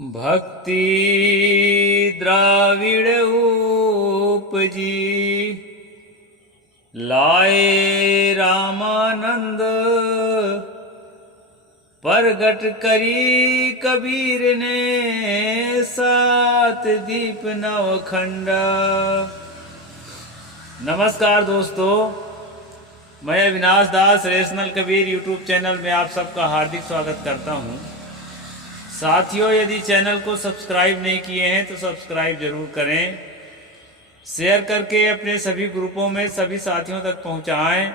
भक्ति द्राविड़ उपजी, लाए रामानंद प्रगट करी कबीर ने, सात दीप नवखंड। नमस्कार दोस्तों, मैं अविनाश दास रेशनल कबीर यूट्यूब चैनल में आप सबका हार्दिक स्वागत करता हूं। साथियों, यदि चैनल को सब्सक्राइब नहीं किए हैं तो सब्सक्राइब जरूर करें, शेयर करके अपने सभी ग्रुपों में सभी साथियों तक पहुंचाएं,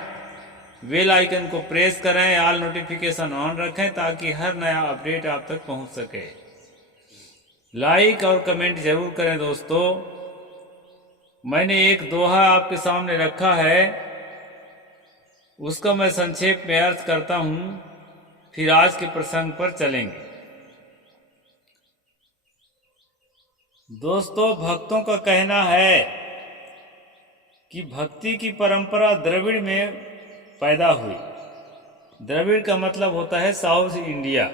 बेल आइकन को प्रेस करें, ऑल नोटिफिकेशन ऑन रखें ताकि हर नया अपडेट आप तक पहुंच सके। लाइक और कमेंट जरूर करें दोस्तों। मैंने एक दोहा आपके सामने रखा है, उसका मैं संक्षेप में अर्थ करता हूं, फिर आज के प्रसंग पर चलेंगे। दोस्तों, भक्तों का कहना है कि भक्ति की परंपरा द्रविड़ में पैदा हुई। द्रविड़ का मतलब होता है साउथ इंडिया।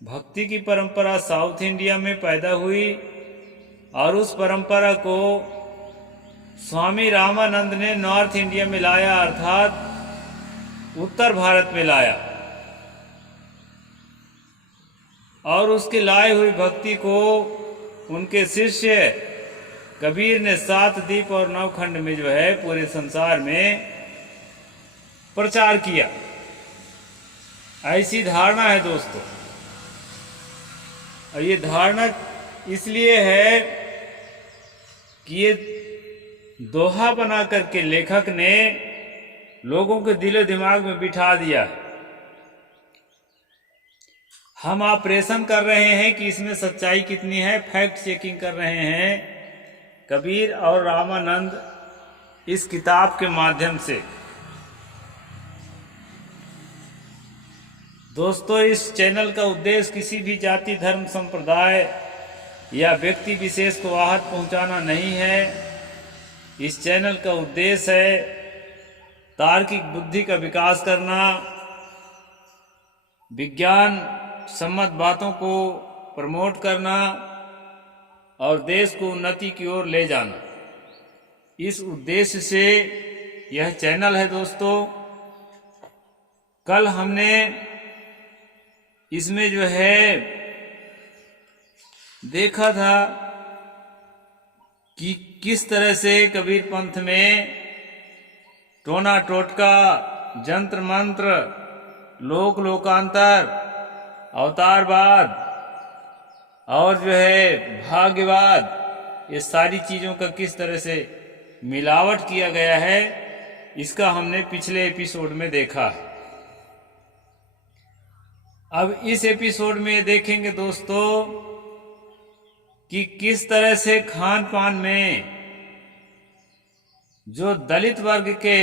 भक्ति की परंपरा साउथ इंडिया में पैदा हुई और उस परंपरा को स्वामी रामानंद ने नॉर्थ इंडिया में लाया, अर्थात उत्तर भारत में लाया, और उसके लाए हुई भक्ति को उनके शिष्य कबीर ने सात दीप और नवखंड में जो है पूरे संसार में प्रचार किया। ऐसी धारणा है दोस्तों, और ये धारणा इसलिए है कि ये दोहा बना करके लेखक ने लोगों के दिलो दिमाग में बिठा दिया। हम ऑपरेशन कर रहे हैं कि इसमें सच्चाई कितनी है, फैक्ट चेकिंग कर रहे हैं कबीर और रामानंद इस किताब के माध्यम से। दोस्तों, इस चैनल का उद्देश्य किसी भी जाति, धर्म, संप्रदाय या व्यक्ति विशेष को आहत पहुंचाना नहीं है। इस चैनल का उद्देश्य है तार्किक बुद्धि का विकास करना, विज्ञान सम्मत बातों को प्रमोट करना और देश को उन्नति की ओर ले जाना। इस उद्देश्य से यह चैनल है दोस्तों। कल हमने इसमें जो है देखा था कि किस तरह से कबीर पंथ में टोना टोटका, जंत्र मंत्र, लोक लोकांतर, अवतारवाद और जो है भाग्यवाद, ये सारी चीजों का किस तरह से मिलावट किया गया है, इसका हमने पिछले एपिसोड में देखा है। अब इस एपिसोड में देखेंगे दोस्तों कि किस तरह से खान पान में जो दलित वर्ग के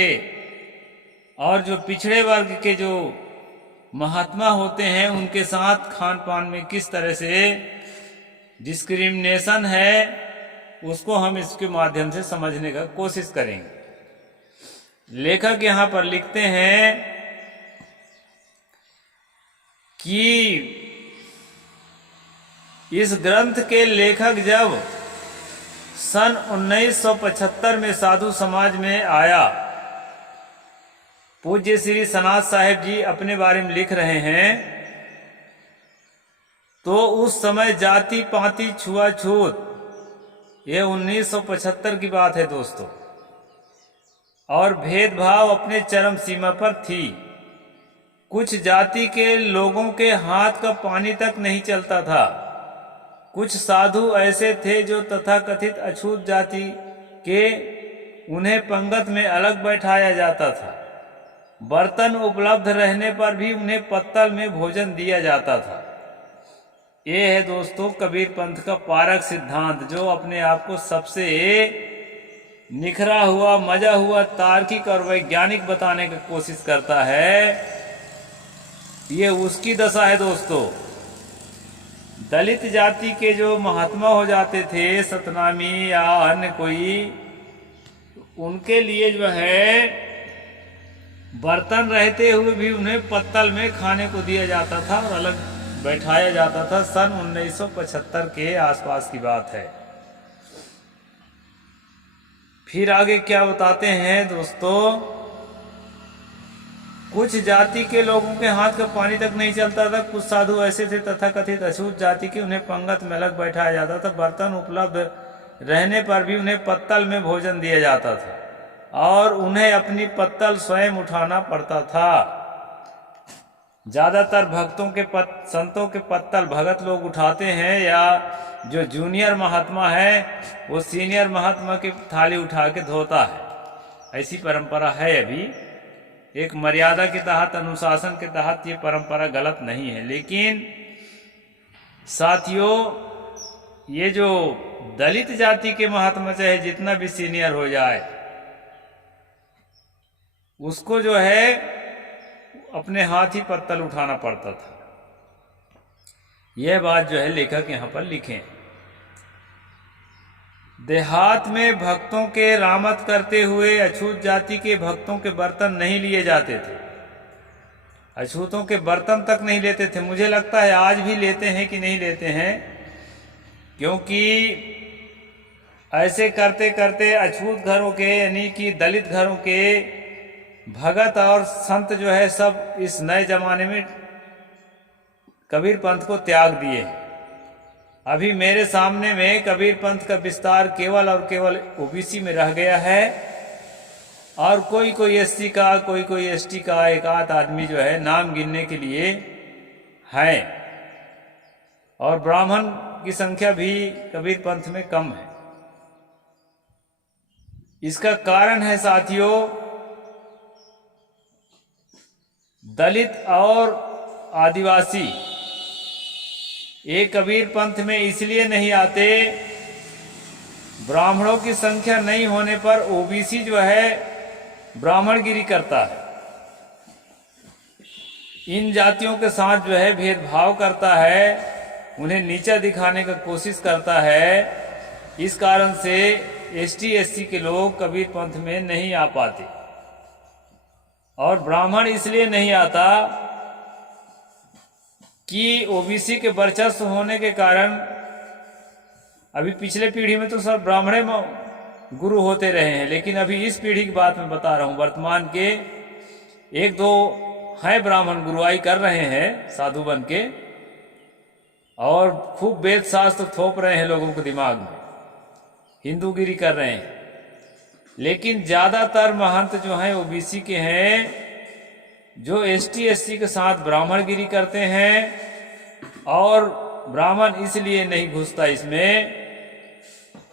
और जो पिछड़े वर्ग के जो महात्मा होते हैं, उनके साथ खान पान में किस तरह से डिस्क्रिमिनेशन है, उसको हम इसके माध्यम से समझने का कोशिश करेंगे। लेखक यहां पर लिखते हैं कि इस ग्रंथ के लेखक जब सन 1975 में साधु समाज में आया, पूज्य श्री सनात साहिब जी अपने बारे में लिख रहे हैं, तो उस समय जाति पाति छुआछूत, ये 1975 की बात है दोस्तों, और भेदभाव अपने चरम सीमा पर थी। कुछ जाति के लोगों के हाथ का पानी तक नहीं चलता था। कुछ साधु ऐसे थे जो तथाकथित अछूत जाति के, उन्हें पंगत में अलग बैठाया जाता था। बर्तन उपलब्ध रहने पर भी उन्हें पत्तल में भोजन दिया जाता था। ये है दोस्तों कबीर पंथ का पारक सिद्धांत, जो अपने आप को सबसे निखरा हुआ, मजा हुआ, तार्किक और वैज्ञानिक बताने की कोशिश करता है। ये उसकी दशा है दोस्तों। दलित जाति के जो महात्मा हो जाते थे, सतनामी या अन्य कोई, उनके लिए जो है बर्तन रहते हुए भी उन्हें पत्तल में खाने को दिया जाता था और अलग बैठाया जाता था। सन 1975 के आसपास की बात है। फिर आगे क्या बताते हैं दोस्तों, कुछ जाति के लोगों के हाथ का पानी तक नहीं चलता था। कुछ साधु ऐसे थे तथाकथित अछूत जाति के, उन्हें पंगत में अलग बैठाया जाता था। बर्तन उपलब्ध रहने पर भी उन्हें पत्तल में भोजन दिया जाता था और उन्हें अपनी पत्तल स्वयं उठाना पड़ता था। ज्यादातर भक्तों के संतों के पत्तल भगत लोग उठाते हैं, या जो जूनियर महात्मा है वो सीनियर महात्मा की थाली उठा के धोता है। ऐसी परंपरा है। अभी एक मर्यादा के तहत, अनुशासन के तहत ये परंपरा गलत नहीं है। लेकिन साथियों, ये जो दलित जाति के महात्मा चाहे जितना भी सीनियर हो जाए, उसको जो है अपने हाथ ही पत्तल उठाना पड़ता था। यह बात जो है लेखक यहां पर लिखे। देहात में भक्तों के रामत करते हुए अछूत जाति के भक्तों के बर्तन नहीं लिए जाते थे। अछूतों के बर्तन तक नहीं लेते थे। मुझे लगता है आज भी लेते हैं कि नहीं लेते हैं, क्योंकि ऐसे करते करते अछूत घरों के, यानी कि दलित घरों के भगत और संत जो है सब इस नए जमाने में कबीर पंथ को त्याग दिए। अभी मेरे सामने में कबीर पंथ का विस्तार केवल और केवल ओबीसी में रह गया है, और कोई कोई एससी का, कोई कोई एसटी का एक आध आदमी जो है नाम गिनने के लिए है, और ब्राह्मण की संख्या भी कबीर पंथ में कम है। इसका कारण है साथियों, दलित और आदिवासी एक कबीर पंथ में इसलिए नहीं आते, ब्राह्मणों की संख्या नहीं होने पर ओबीसी जो है ब्राह्मणगिरी करता है। इन जातियों के साथ जो है भेदभाव करता है, उन्हें नीचा दिखाने का कोशिश करता है। इस कारण से एसटी एससी के लोग कबीर पंथ में नहीं आ पाते, और ब्राह्मण इसलिए नहीं आता कि ओबीसी के वर्चस्व होने के कारण। अभी पिछले पीढ़ी में तो सब ब्राह्मणे गुरु होते रहे हैं, लेकिन अभी इस पीढ़ी की बात मैं बता रहा हूं। वर्तमान के एक दो हैं ब्राह्मण गुरुआई कर रहे हैं साधु बन के, और खूब वेद शास्त्र थोप रहे हैं लोगों के दिमाग में, हिंदूगिरी कर रहे हैं। लेकिन ज्यादातर महंत जो हैं ओबीसी के हैं, जो एसटी एससी के साथ ब्राह्मणगिरी करते हैं। और ब्राह्मण इसलिए नहीं घुसता इसमें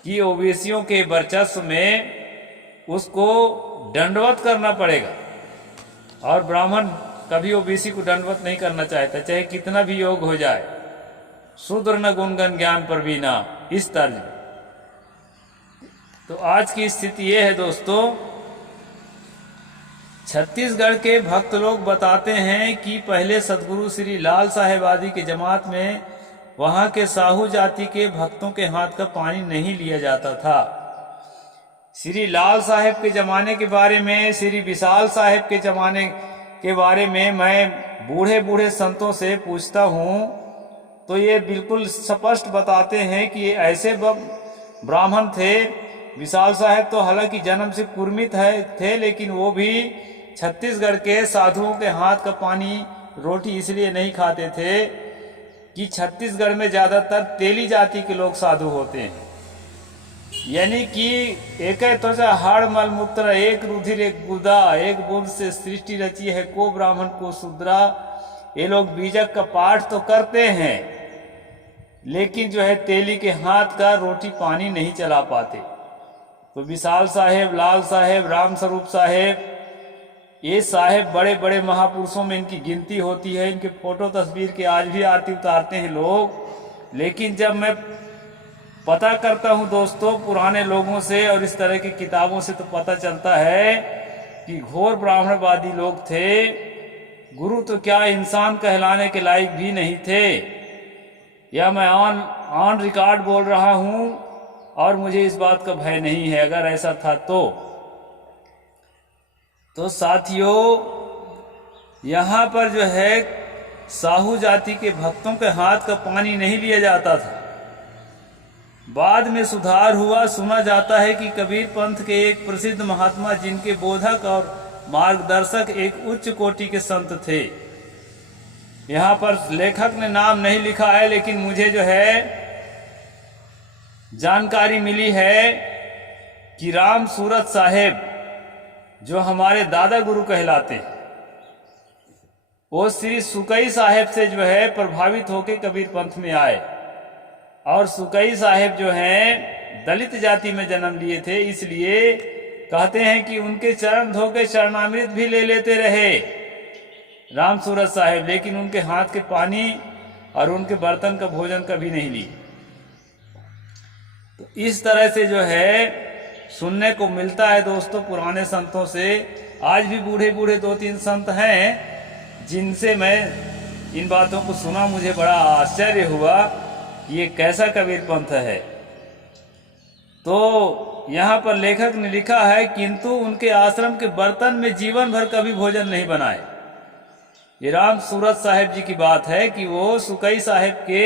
कि ओबीसियों के वर्चस्व में उसको दंडवत करना पड़ेगा, और ब्राह्मण कभी ओबीसी को दंडवत नहीं करना चाहता, चाहे कितना भी योग हो जाए। शूद्र न गुणगन ज्ञान पर भी ना, इस तर्ज में। तो आज की स्थिति यह है दोस्तों, छत्तीसगढ़ के भक्त लोग बताते हैं कि पहले सदगुरु श्री लाल साहेब आदि के जमात में वहां के साहू जाति के भक्तों के हाथ का पानी नहीं लिया जाता था। श्री लाल साहेब के जमाने के बारे में, श्री विशाल साहेब के जमाने के बारे में मैं बूढ़े बूढ़े संतों से पूछता हूँ, तो ये बिल्कुल स्पष्ट बताते हैं कि ये ऐसे ब्राह्मण थे। विशाल साहेब तो हालांकि जन्म से कुर्मित थे, लेकिन वो भी छत्तीसगढ़ के साधुओं के हाथ का पानी रोटी इसलिए नहीं खाते थे कि छत्तीसगढ़ में ज्यादातर तेली जाति के लोग साधु होते हैं। यानी कि एक त्वचा हाड़ मल मूत्र, एक रुधिर एक गुदा, एक बूंद से सृष्टि रची है, को ब्राह्मण को शूद्रा। ये लोग बीजक का पाठ तो करते हैं, लेकिन जो है तेली के हाथ का रोटी पानी नहीं चला पाते। तो विशाल साहेब, लाल साहेब, राम स्वरूप साहेब, ये साहेब बड़े बड़े महापुरुषों में इनकी गिनती होती है। इनके फोटो तस्वीर के आज भी आरती उतारते हैं लोग। लेकिन जब मैं पता करता हूं दोस्तों पुराने लोगों से और इस तरह की किताबों से, तो पता चलता है कि घोर ब्राह्मणवादी लोग थे। गुरु तो क्या इंसान कहलाने के लायक भी नहीं थे। या मैं ऑन रिकॉर्ड बोल रहा हूं, और मुझे इस बात का भय नहीं है अगर ऐसा था तो साथियों, यहाँ पर जो है साहू जाति के भक्तों के हाथ का पानी नहीं लिया जाता था। बाद में सुधार हुआ। सुना जाता है कि कबीर पंथ के एक प्रसिद्ध महात्मा, जिनके बोधक और मार्गदर्शक एक उच्च कोटि के संत थे। यहाँ पर लेखक ने नाम नहीं लिखा है, लेकिन मुझे जो है जानकारी मिली है कि राम सूरत साहेब, जो हमारे दादा गुरु कहलाते, वो श्री सुकई साहेब से जो है प्रभावित होकर कबीर पंथ में आए। और सुकई साहेब जो हैं दलित जाति में जन्म लिए थे, इसलिए कहते हैं कि उनके चरण धोके चरणामृत भी ले लेते रहे राम सूरत साहेब, लेकिन उनके हाथ के पानी और उनके बर्तन का भोजन कभी नहीं लिए। तो इस तरह से जो है सुनने को मिलता है दोस्तों पुराने संतों से। आज भी बूढ़े बूढ़े 2-3 संत हैं जिनसे मैं इन बातों को सुना, मुझे बड़ा आश्चर्य हुआ कि ये कैसा कबीर पंथ है। तो यहाँ पर लेखक ने लिखा है, किंतु उनके आश्रम के बर्तन में जीवन भर कभी भोजन नहीं बनाए। ये राम सूरत साहेब जी की बात है कि वो सुकई साहेब के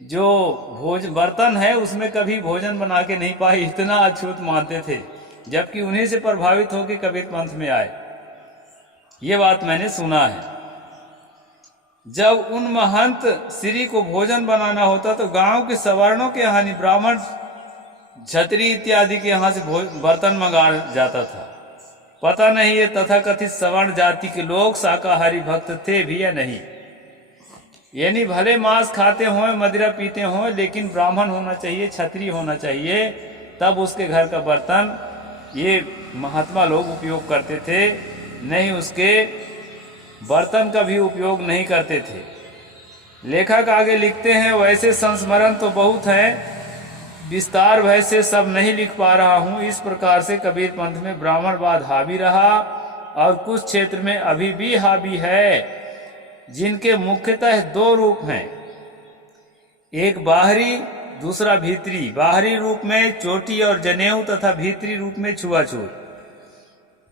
जो बर्तन है उसमें कभी भोजन बना के नहीं पाए, इतना अछूत मानते थे, जबकि उन्हीं से प्रभावित होकर कबीर पंथ में आए। ये बात मैंने सुना है। जब उन महंत श्री को भोजन बनाना होता तो गांव के सवर्णों के यहाँ, ब्राह्मण, क्षत्रिय इत्यादि के यहाँ से बर्तन मंगा जाता था। पता नहीं ये तथाकथित सवर्ण जाति के लोग शाकाहारी भक्त थे भी या नहीं। यानी भले मांस खाते हों, मदिरा पीते हों, लेकिन ब्राह्मण होना चाहिए, क्षत्रिय होना चाहिए, तब उसके घर का बर्तन ये महात्मा लोग उपयोग करते थे, नहीं उसके बर्तन का भी उपयोग नहीं करते थे। लेखक आगे लिखते हैं, वैसे संस्मरण तो बहुत हैं, विस्तार भय से सब नहीं लिख पा रहा हूँ। इस प्रकार से कबीर पंथ में ब्राह्मणवाद हावी रहा और कुछ क्षेत्र में अभी भी हावी है, जिनके मुख्यतः 2 रूप हैं, एक बाहरी, दूसरा भीतरी। बाहरी रूप में चोटी और जनेऊ तथा भीतरी रूप में छुआछूत।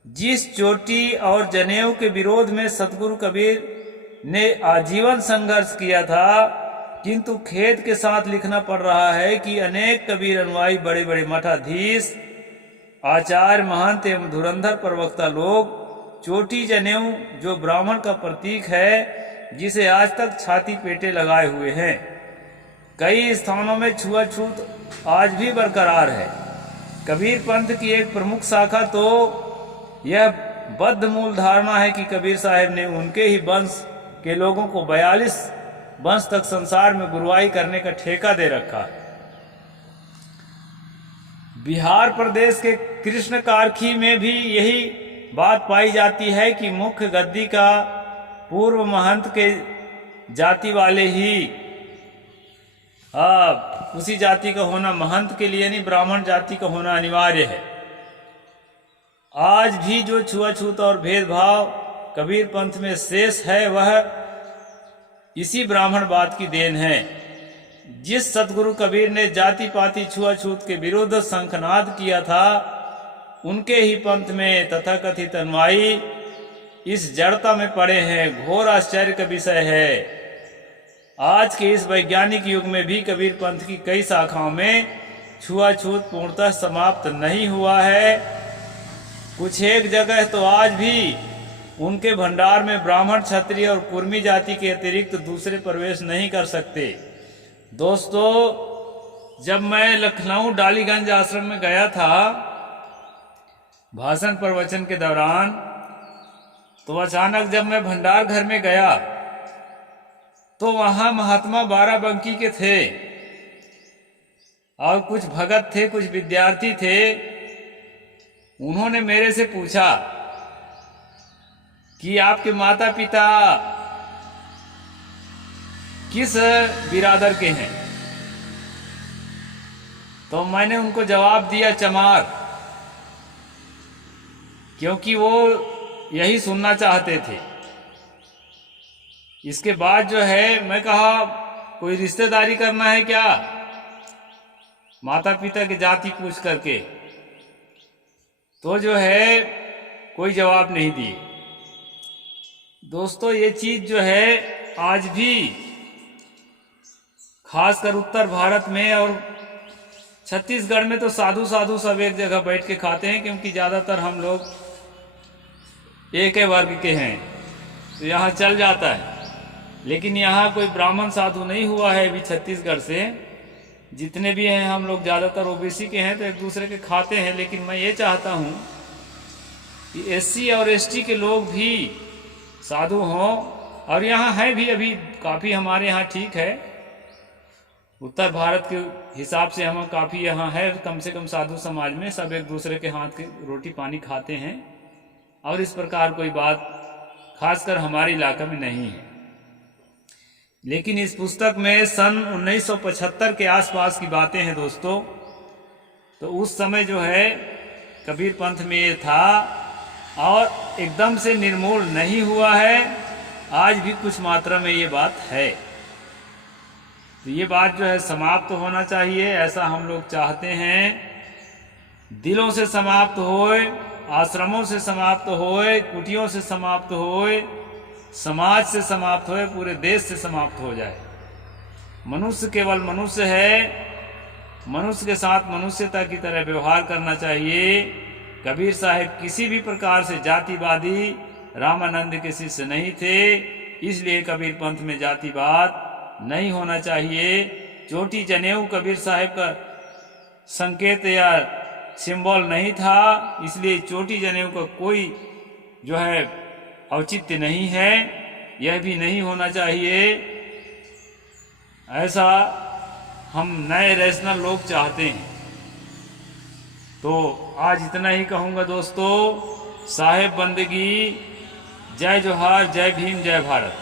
जिस चोटी और जनेऊ के विरोध में सतगुरु कबीर ने आजीवन संघर्ष किया था, किंतु खेद के साथ लिखना पड़ रहा है कि अनेक कबीर अनुयायी, बड़े बड़े मठाधीश, आचार्य, महंत एवं धुरंधर प्रवक्ता लोग चोटी जनेऊ, जो ब्राह्मण का प्रतीक है, जिसे आज तक छाती पेटे लगाए हुए हैं। कई स्थानों में छुआछूत आज भी बरकरार है। कबीर पंथ की एक प्रमुख शाखा तो यह बद्ध मूल धारणा है कि कबीर साहब ने उनके ही वंश के लोगों को 42 वंश तक संसार में गुरुवाई करने का ठेका दे रखा है। बिहार प्रदेश के कृष्ण कारखी में भी यही बात पाई जाती है कि मुख्य गद्दी का पूर्व महंत के जाति वाले ही उसी जाति का होना महंत के लिए नहीं, ब्राह्मण जाति का होना अनिवार्य है। आज भी जो छुआछूत और भेदभाव कबीर पंथ में शेष है, वह इसी ब्राह्मणवाद की देन है। जिस सतगुरु कबीर ने जाति पाति छुआछूत के विरुद्ध शंखनाद किया था, उनके ही पंथ में तथाकथित अनुयायी इस जड़ता में पड़े हैं। घोर आश्चर्य का विषय है। आज के इस वैज्ञानिक युग में भी कबीर पंथ की कई शाखाओं में छुआछूत पूर्णतः समाप्त नहीं हुआ है। कुछ एक जगह तो आज भी उनके भंडार में ब्राह्मण, क्षत्रिय और कुर्मी जाति के अतिरिक्त दूसरे प्रवेश नहीं कर सकते। दोस्तों, जब मैं लखनऊ डालीगंज आश्रम में गया था भाषण प्रवचन के दौरान, तो अचानक जब मैं भंडार घर में गया तो वहां महात्मा बाराबंकी के थे और कुछ भगत थे, कुछ विद्यार्थी थे। उन्होंने मेरे से पूछा कि आपके माता पिता किस बिरादर के हैं? तो मैंने उनको जवाब दिया, चमार, क्योंकि वो यही सुनना चाहते थे। इसके बाद जो है मैं कहा, कोई रिश्तेदारी करना है क्या? माता पिता की जाति पूछ करके। तो जो है कोई जवाब नहीं दिए। दोस्तों ये चीज जो है आज भी खासकर उत्तर भारत में और छत्तीसगढ़ में तो साधु साधु सब एक जगह बैठ के खाते हैं, क्योंकि ज़्यादातर हम लोग एक ही वर्ग के हैं तो यहाँ चल जाता है। लेकिन यहाँ कोई ब्राह्मण साधु नहीं हुआ है अभी छत्तीसगढ़ से। जितने भी हैं हम लोग ज़्यादातर ओबीसी के हैं तो एक दूसरे के खाते हैं। लेकिन मैं ये चाहता हूँ कि एससी और एसटी के लोग भी साधु हों, और यहाँ है भी अभी काफ़ी हमारे यहाँ ठीक है। उत्तर भारत के हिसाब से हम काफ़ी यहाँ है, कम से कम साधु समाज में सब एक दूसरे के हाथ की रोटी पानी खाते हैं, और इस प्रकार कोई बात खासकर हमारे इलाके में नहीं है। लेकिन इस पुस्तक में सन 1975 के आसपास की बातें हैं दोस्तों। तो उस समय जो है कबीर पंथ में ये था, और एकदम से निर्मूल नहीं हुआ है, आज भी कुछ मात्रा में ये बात है। तो ये बात जो है समाप्त तो होना चाहिए, ऐसा हम लोग चाहते हैं। दिलों से समाप्त होए, आश्रमों से समाप्त होए, कुटियों से समाप्त होए, समाज से समाप्त होए, पूरे देश से समाप्त हो जाए। मनुष्य केवल मनुष्य है, मनुष्य के साथ मनुष्यता की तरह व्यवहार करना चाहिए। कबीर साहिब किसी भी प्रकार से जातिवादी रामानंद के शिष्य नहीं थे, इसलिए कबीर पंथ में जातिवाद नहीं होना चाहिए। चोटी जनेऊ कबीर साहिब का संकेत या सिंबल नहीं था, इसलिए चोटी जनेऊ का कोई जो है औचित्य नहीं है, यह भी नहीं होना चाहिए। ऐसा हम नए रैशनल लोग चाहते हैं। तो आज इतना ही कहूँगा दोस्तों। साहेब बंदगी, जय जोहार, जय भीम, जय भारत।